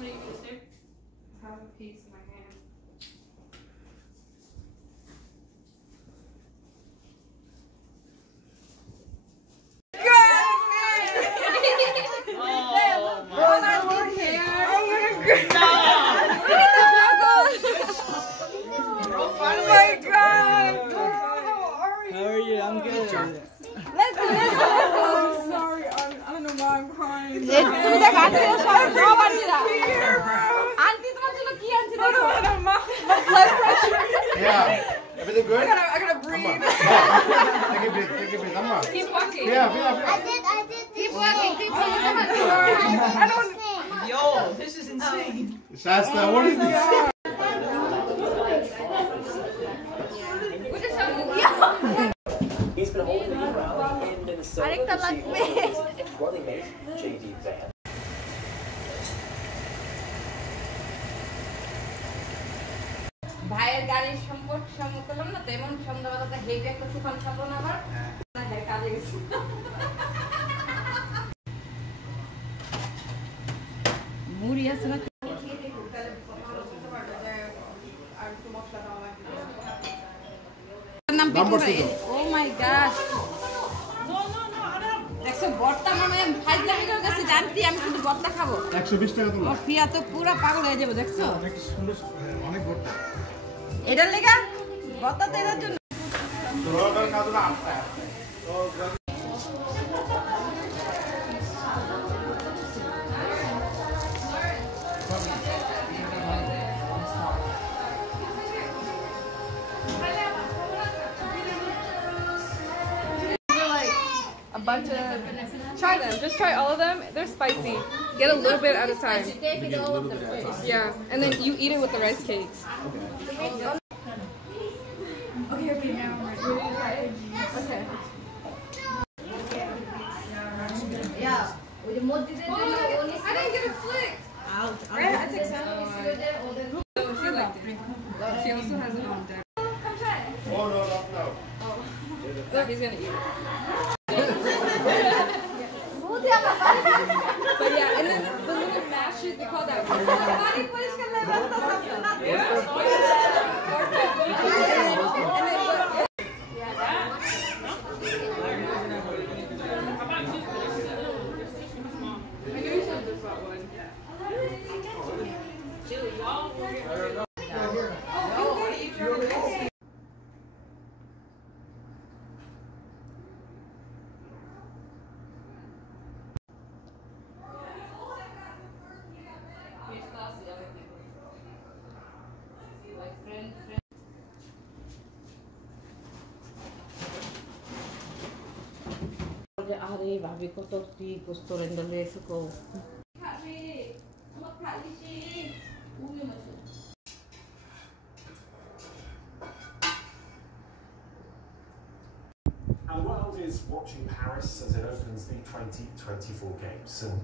Have a piece in my hand. How are you? I'm good. Let's go. Sorry, I don't know why I'm crying. Blood pressure. Yeah. Everything good? I gotta breathe. Take a breath. Amma. Keep walking. Yeah. I did. Keep walking. Keep walking. I don't. Yo, this is insane. Shasta, what is this? He's been holding the rally in Minnesota this evening. His running mate, J.D. Vance. ভাইয়ের গাড়ির সম্মুখ করলাম না তো এমন সন্ধ্যাবেলাতে হেঁটে একটা তুফান থাকলো না আবার হ্যাঁ কাজে গেছি মুড়ি আছে না Oh my gosh. দেখছো বড়টা মানে ফাইল লাগি গেছে জানতি আমি কিন্তু বড়টা খাবো 120 টাকা তোমার। ওর পিয়া তো পুরো পাগল হয়ে যাবে দেখছো অনেক সুন্দর অনেক বড়টা। এটার লেগা বড়টা তো এটার জন্য তোর কাজ না আসছে। A bunch of try them. Just try all of them. They're spicy. Get a little bit at a time. Yeah, and then you eat it with the rice cakes. Okay, now we're ready. Okay. Yeah. With the mod I didn't get a flick. Right, I think so. So she liked it. She also has it on deck. Oh no. Oh, he's gonna eat it. But yeah, and then the little mashes, they call that. আরে ভাবি কত কি কষ্ট রেন্ডালে এসেকো And the world is watching Paris as it opens the 2024 Games. And